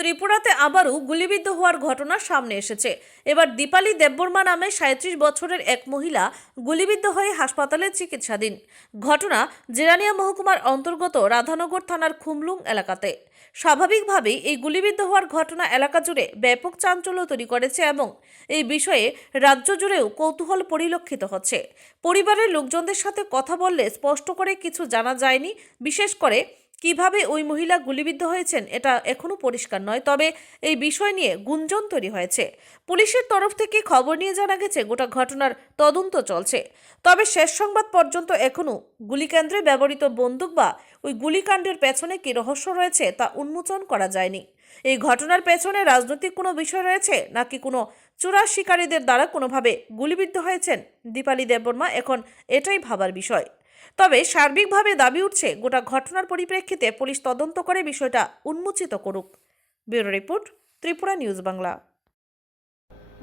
ত্রিপুরাতে আবারও গুলিবিদ্ধ হওয়ার ঘটনা সামনে এসেছে। এবার দীপালি দেববর্মা নামে ৩৭ বছরের এক মহিলা গুলিবিদ্ধ হয়ে হাসপাতালে চিকিৎসাধীন। ঘটনা জিরানিয়া মহকুমার অন্তর্গত রাধানগর থানার খুমলুং এলাকাতে। স্বাভাবিকভাবেই এই গুলিবিদ্ধ হওয়ার ঘটনা এলাকা জুড়ে ব্যাপক চাঞ্চল্য তৈরি করেছে এবং এই বিষয়ে রাজ্য জুড়েও কৌতূহল পরিলক্ষিত হচ্ছে। পরিবারের লোকজনদের সাথে কথা বললে স্পষ্ট করে কিছু জানা যায়নি। বিশেষ করে কিভাবে ওই মহিলা গুলিবিদ্ধ হয়েছেন এটা এখনো পরিষ্কার নয়। তবে এই বিষয় নিয়ে গুঞ্জন তৈরি হয়েছে। পুলিশের তরফ থেকে খবর নিয়ে জানা গেছে গোটা ঘটনার তদন্ত চলছে। তবে শেষ সংবাদ পর্যন্ত এখনো গুলিকেন্দ্রে ব্যবহৃত বন্দুক বা ওই গুলিকাণ্ডের পেছনে কি রহস্য রয়েছে তা উন্মোচন করা যায়নি। এই ঘটনার পেছনে রাজনৈতিক কোনো বিষয় রয়েছে নাকি কোনো চোরা শিকারীদের দ্বারা কোনোভাবে গুলিবিদ্ধ হয়েছেন দীপালি দেববর্মা, এখন এটাই ভাবার বিষয়। তবে সার্বিকভাবে দাবি উঠছে গোটা ঘটনার পরিপ্রেক্ষিতে পুলিশ তদন্ত করে বিষয়টা উন্মোচিত করুক। Bureau report, Tripura news Bangla.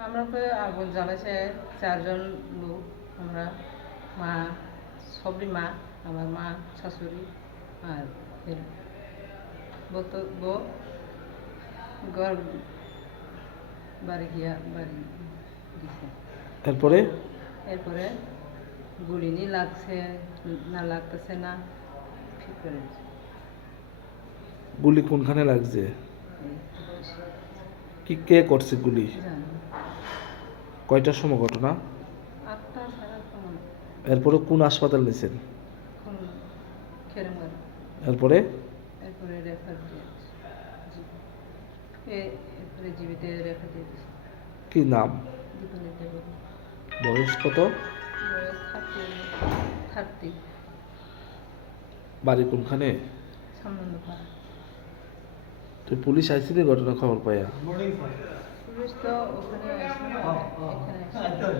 আমরা তো আগুন জ্বালাইছে 4 জন লোক। আমরা মা, সবরি মা, আমার মা, শাশুড়ি আর বউ ঘর বাড়ি গেছে। এরপরে গুলি নি লাগছে না লাগতেছে না, ঠিক করে দিছে। গুলি কোনখানে লাগছে? কি কে করছে গুলি? জানি কয়টার সময় ঘটনা? 8টা সাড়ে 8টা মনে হয়। এরপরে কোন হাসপাতাল নিয়েছেন? খেরঙ্গার। এরপরে রেফার দিয়েছে, এরপরে জীবিতে রেফার দিয়েছে। কি নাম? দীপালি দেববর্মা। বয়স কত? বয়স 30। বাড়ি কোনখানে? সামনন্দপাড়া। তো পুলিশ আইসিনি ঘটনা খবর পাইয়া? পুলিশ তো ওখানে আসে না, এখানে আসে।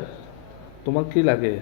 তোমার কি লাগে?